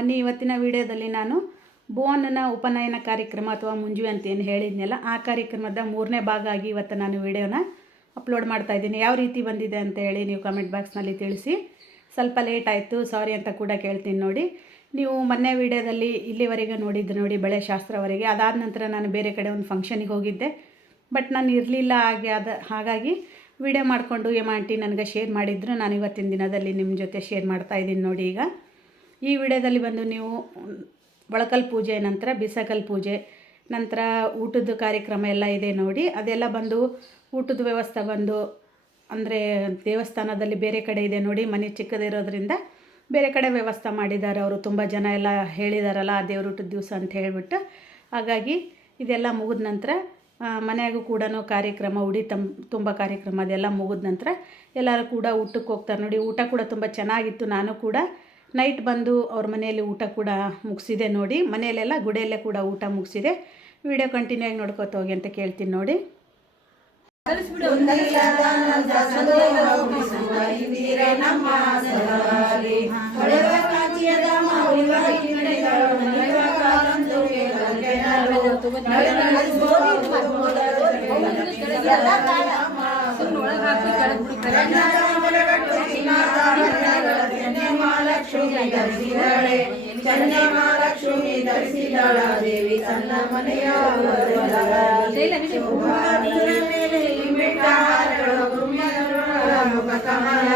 ಬನ್ನಿ, ಇವತ್ತಿನ ವಿಡಿಯೋದಲ್ಲಿ ನಾನು ಭುವನನ ಉಪನಯನ ಕಾರ್ಯಕ್ರಮ ಅಥವಾ ಮುಂಜುವೆ ಅಂತ ಏನು ಹೇಳಿದ್ನಲ್ಲ, ಆ ಕಾರ್ಯಕ್ರಮದ ಮೂರನೇ ಭಾಗ ಆಗಿ ಇವತ್ತು ನಾನು ವಿಡಿಯೋನ ಅಪ್ಲೋಡ್ ಮಾಡ್ತಾ ಇದ್ದೀನಿ. ಯಾವ ರೀತಿ ಬಂದಿದೆ ಅಂತ ಹೇಳಿ ನೀವು ಕಮೆಂಟ್ ಬಾಕ್ಸ್ನಲ್ಲಿ ತಿಳಿಸಿ. ಸ್ವಲ್ಪ ಲೇಟ್ ಆಯಿತು ಸಾರಿ ಅಂತ ಕೂಡ ಕೇಳ್ತೀನಿ ನೋಡಿ. ನೀವು ಮೊನ್ನೆ ವಿಡಿಯೋದಲ್ಲಿ ಇಲ್ಲಿವರೆಗೆ ನೋಡಿದ್ದು ನೋಡಿ, ಬಳೆ ಶಾಸ್ತ್ರವರೆಗೆ. ಅದಾದ ನಂತರ ನಾನು ಬೇರೆ ಕಡೆ ಒಂದು ಫಂಕ್ಷನಿಗೆ ಹೋಗಿದ್ದೆ. ಬಟ್ ನಾನು ಇರಲಿಲ್ಲ ಹಾಗೆ ಅದ ಹಾಗಾಗಿ ವಿಡಿಯೋ ಮಾಡಿಕೊಂಡು ಎಂ ಆಂಟಿ ನನಗೆ ಶೇರ್ ಮಾಡಿದ್ರು. ನಾನು ಇವತ್ತಿನ ದಿನದಲ್ಲಿ ನಿಮ್ಮ ಜೊತೆ ಶೇರ್ ಮಾಡ್ತಾ ಇದ್ದೀನಿ ನೋಡಿ ಈಗ. ಈ ವಿಡಿಯೋದಲ್ಲಿ ಬಂದು ನೀವು ಒಳಕಲ್ ಪೂಜೆ, ನಂತರ ಬಿಸಕಲ್ ಪೂಜೆ, ನಂತರ ಊಟದ ಕಾರ್ಯಕ್ರಮ ಎಲ್ಲ ಇದೆ ನೋಡಿ. ಅದೆಲ್ಲ ಬಂದು ಊಟದ ವ್ಯವಸ್ಥೆ ಬಂದು, ಅಂದರೆ ದೇವಸ್ಥಾನದಲ್ಲಿ ಬೇರೆ ಕಡೆ ಇದೆ ನೋಡಿ, ಮನೆ ಚಿಕ್ಕದಿರೋದ್ರಿಂದ ಬೇರೆ ಕಡೆ ವ್ಯವಸ್ಥೆ ಮಾಡಿದ್ದಾರೆ ಅವರು. ತುಂಬ ಜನ ಎಲ್ಲ ಹೇಳಿದಾರಲ್ಲ ಆ ದೇವ್ರ ಊಟದ ದಿವಸ ಅಂತ ಹೇಳಿಬಿಟ್ಟು. ಹಾಗಾಗಿ ಇದೆಲ್ಲ ಮುಗಿದ ನಂತರ ಮನೆಯಾಗೂ ಕೂಡ ಕಾರ್ಯಕ್ರಮ, ಉಡಿ ತಂ, ತುಂಬ ಕಾರ್ಯಕ್ರಮ ಅದೆಲ್ಲ ಮುಗಿದ ನಂತರ ಎಲ್ಲರೂ ಕೂಡ ಊಟಕ್ಕೆ ಹೋಗ್ತಾರೆ ನೋಡಿ. ಊಟ ಕೂಡ ತುಂಬ ಚೆನ್ನಾಗಿತ್ತು, ನಾನು ಕೂಡ. ನೈಟ್ ಬಂದು ಅವ್ರ ಮನೆಯಲ್ಲಿ ಊಟ ಕೂಡ ಮುಗಿಸಿದೆ ನೋಡಿ. ಮನೆಯಲ್ಲೆಲ್ಲ ಗುಡಿಯಲ್ಲೇ ಕೂಡ ಊಟ ಮುಗಿಸಿದೆ. ವಿಡಿಯೋ ಕಂಟಿನ್ಯೂ ಆಗಿ ನೋಡ್ಕೊತ ಹೋಗಿ ಅಂತ ಕೇಳ್ತೀನಿ ನೋಡಿ. ಧರಿಸಿದಳ ದೇವಿ ಸಣ್ಣ ಮನೆಯ ಮುಖ ಕಮಲ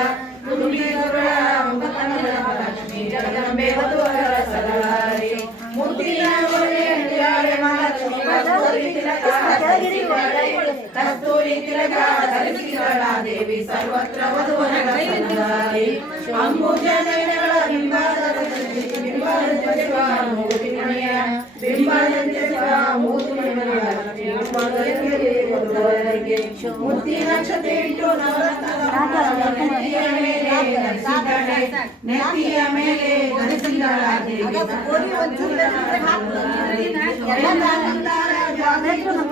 ಕಸ್ತೂರಿ ತಿಲಕ ಧರಿಸಿದಳ ದೇವಿ ಸರ್ವತ್ರ ವಧುವರ ಸಲಹಾರಿ ಅಂಬುಜ ನಯನಗಳ ಬಿಂಬಾದಂತೆ ಬಿಂಬಾದಂತೆ ಮೂಗುತಿಮಣಿಯ ಬಿಂಬಾದಂತೆ ಮೂಗುತಿಮಣಿಯ ಮುತ್ತಿ ನಕ್ಷತ್ರ ಇಟ್ಟು ನವರತ್ನದ ನೆತ್ತಿಯ ಮೇಲೆ ಧರಿಸಿದಳೆ ನೆತ್ತಿಯ ಮೇಲೆ ಧರಿಸಿದಳ ದೇವಿ ಎಂದೆಂದೂ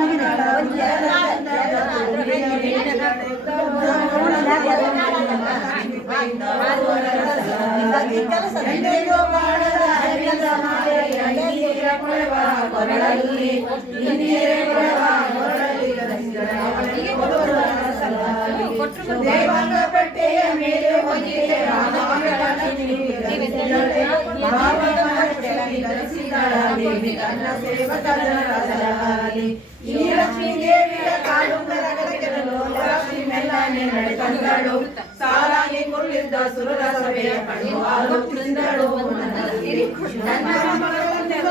సేవ ಮೆಲ್ಲನೆ ನಡೆತಂದಳು ಸಾಲಾಗಿ ಕುರುಳಿದ್ದ ಸುರರ ಸಭೆಯ ಕಣ್ಣು ಹಾಲು ತಿಂದಳು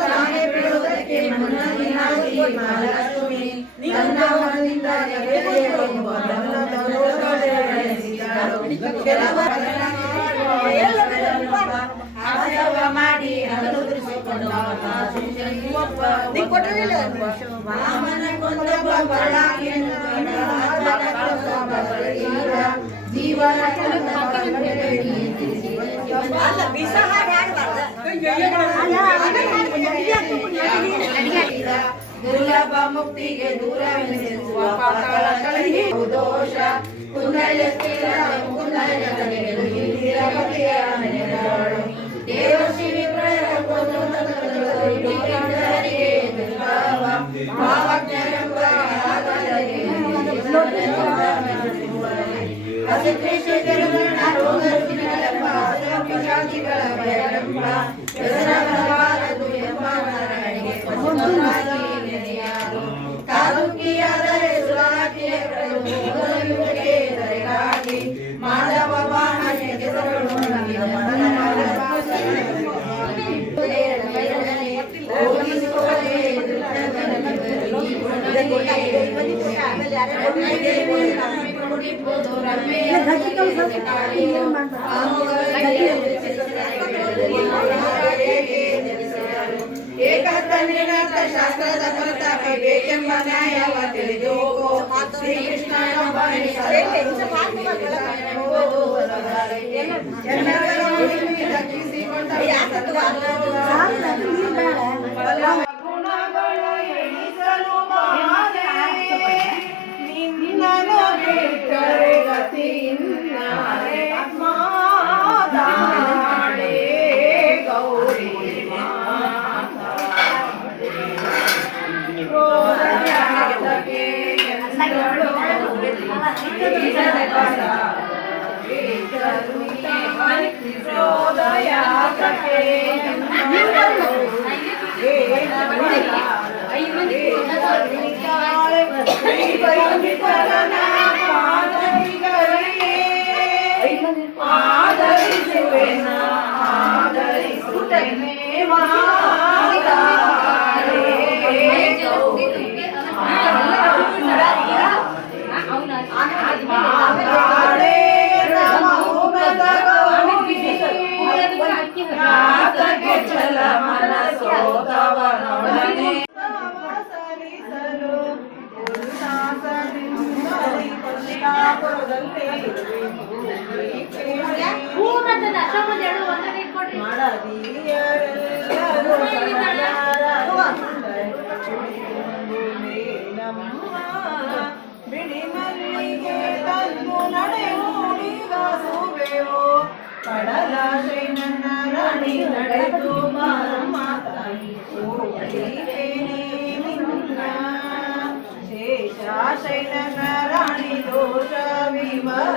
ನಾನೇ ಬಿಡುವುದಕ್ಕೆ ಮುನ್ನದಿನಾಗಿ ಮಹಾಲಕ್ಷ್ಮಿ ನನ್ನ ಮನದಿಂದ. ಕೆಲವರ ಮಾಡಿ ಬರಳಾಗಿಯನ್ನು ದುರ್ಲಭ ಮುಕ್ತಿಗೆ ದೂರವೆನಿಸುವ ಪಾತಾಳ ಕಳಹಿ ದೋಷ ಕುಂದಯ ಸ್ಥಿರ ಕುಂದಯ ಕಲೆಗಳು ಇಂದಿರ ಬಗೆಯ ಏಕತನ್ಯನಾಥ ಶಾಸ್ತ್ರದ ಹೊರತಾಗಿ ಬೇಕೆಂಬ ನ್ಯಾಯವ ತಿಳಿದು ಶ್ರೀಕೃಷ್ಣ ಗುಣಗಳ ಆದರಿಸುವೆನಾ ಮಲ್ಲಿಗೆ ತಂದು ನಡೆಯೂಡಿಗ ಸುಬೇವು ಕಡಲ ನನ್ನ ರಾಣಿ ನಡೆದು ಬಾರಮ್ಮ ತಾಯಿ ಓಡಿದ್ದೇನೆ ನಿನ್ನ ಶೇಷಾಶೈಲನ ರಾಣಿ ದೋಷ ವಿಮಲ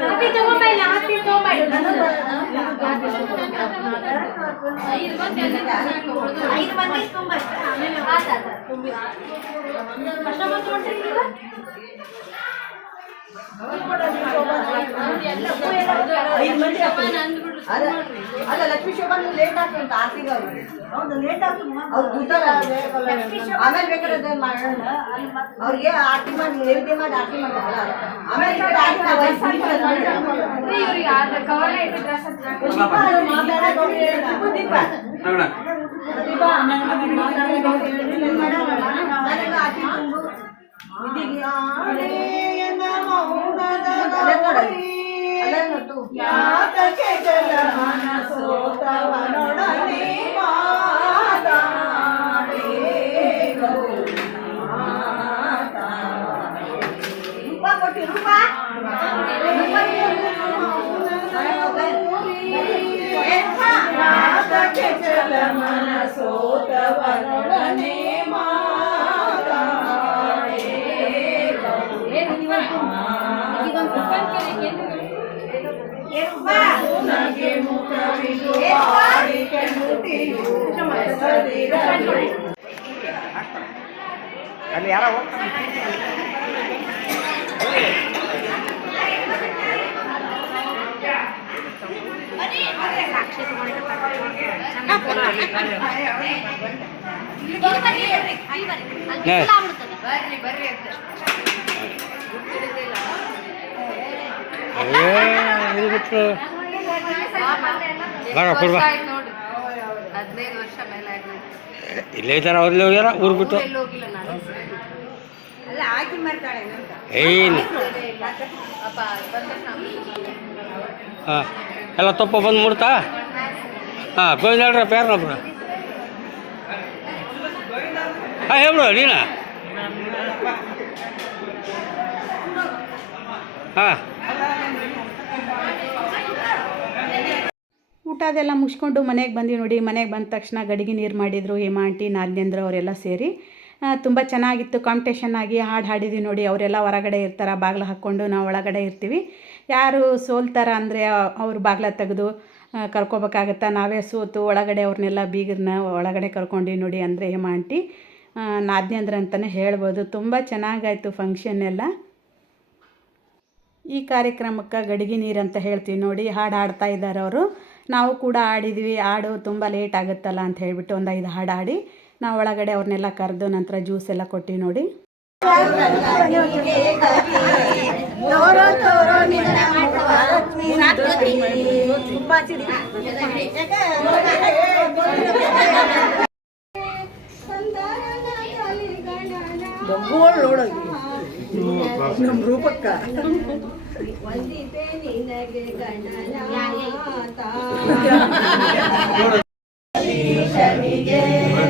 ಕಲ್ಪಿನ ಹಾಕಿ ತಗೊಂಬಲ್ಲ ಹಾಕಿ ಐದು ಮಂದಿ ತುಂಬಷ್ಟೇ ಆಮೇಲೆ ಆತ ತುಂಬಿ ಕಷ್ಟ ಮಾಡ್ಕೊಂಡ್ರಿ ಈಗ ಅಲ್ಲ ಅಲ್ಲ ಲಕ್ಷ್ಮೀ ಶೋಭಾ ಲೇಟ್ ಆಗ್ತದೆ ಅಂತ ಆರ್ತಿಗೆ ಅವ್ರು ಹೌದು ಲೇಟ್ ಆಗ್ತದೆ ಅವ್ರು ಕೂತಲ್ಲ ಆಮೇಲೆ ಬೇಕಾದ್ರೆ ಅದನ್ನ ಮಾಡೋಣ ಅವ್ರಿಗೆ ಆರತಿ ಮಾಡಿ ನೈವೇದ್ಯ ಮಾಡಿ ಆರತಿ ಮಾಡ್ಬೇಕಲ್ಲ ಆಮೇಲೆ ಈ ಕಡೆ ಜಲ ಮನಸೋತವನೊಡನೆ ಮಾತಾಡೆ ನನಗೆ ಮುಖವಿದು ಆಡಿಕೆ ನುಡಿಯು ಹೆಸರಿರಲಿ. ಅಲ್ಲಿ ಯಾರೋ ಆಗಿದೆ ಇಲ್ಲೇ ಇದ್ದಾರೆ ಅವ್ರಲ್ಲಿ ಹೋಗ್ಯಾರ? ಊರು ಬಿಟ್ಟು. ಏನು ಹಾಂ. ಎಲ್ಲ ತಪ್ಪ ಬಂದು ಮುಡ್ತಾ ಹಾಂ ಗೋವಿಂದ ಪೇರ್ನೊಬ್ರು ಹಾಂ ಹೇಳ್ಬಿಡು ನೀನಾ? ಹಾಂ. ಊಟ ಅದೆಲ್ಲ ಮುಗಿಸ್ಕೊಂಡು ಮನೆಗೆ ಬಂದ್ವಿ ನೋಡಿ. ಮನೆಗೆ ಬಂದ ತಕ್ಷಣ ಗಡಿಗೆ ನೀರು ಮಾಡಿದರು. ಹೇಮಾ, ಆಂಟಿ, ನಾಗೇಂದ್ರ ಅವರೆಲ್ಲ ಸೇರಿ ತುಂಬ ಚೆನ್ನಾಗಿತ್ತು. ಕಾಂಪಿಟೇಷನ್ ಆಗಿ ಹಾಡು ಹಾಡಿದ್ವಿ ನೋಡಿ. ಅವರೆಲ್ಲ ಹೊರಗಡೆ ಇರ್ತಾರೆ, ಬಾಗಿಲು ಹಾಕ್ಕೊಂಡು ನಾವು ಒಳಗಡೆ ಇರ್ತೀವಿ. ಯಾರು ಸೋಲ್ತಾರ ಅಂದರೆ ಅವ್ರು ಬಾಗಿಲ ತೆಗೆದು ಕರ್ಕೋಬೇಕಾಗತ್ತೆ? ನಾವೇ ಸೋತು ಒಳಗಡೆ ಅವ್ರನ್ನೆಲ್ಲ ಬೀಗರನ್ನ ಒಳಗಡೆ ಕರ್ಕೊಂಡು ನೋಡಿ ಅಂದರೆ ಹೇಮಾ ಆಂಟಿ ನಾದ್ನೇಂದ್ರ ಅಂತಲೇ ಹೇಳ್ಬೋದು. ತುಂಬ ಚೆನ್ನಾಗಾಯಿತು ಫಂಕ್ಷನ್ ಎಲ್ಲ. ಈ ಕಾರ್ಯಕ್ರಮಕ್ಕೆ ಗಡಿಗೆ ನೀರು ಅಂತ ಹೇಳ್ತೀವಿ ನೋಡಿ. ಹಾಡು ಹಾಡ್ತಾ ಇದ್ದಾರೆ ಅವರು. ನಾವು ಕೂಡ ಆಡಿದ್ವಿ ಹಾಡು ತುಂಬ ಲೇಟ್ ಆಗುತ್ತಲ್ಲ ಅಂತ ಹೇಳಿಬಿಟ್ಟು ಒಂದು ಐದು ಹಾಡು ಹಾಡಿ. ನಾವು ಒಳಗಡೆ ಅವ್ರನ್ನೆಲ್ಲ ಕರೆದು ನಂತರ ಜ್ಯೂಸ್ ಎಲ್ಲ ಕೊಟ್ಟಿ ನೋಡಿ. ತೋರೋ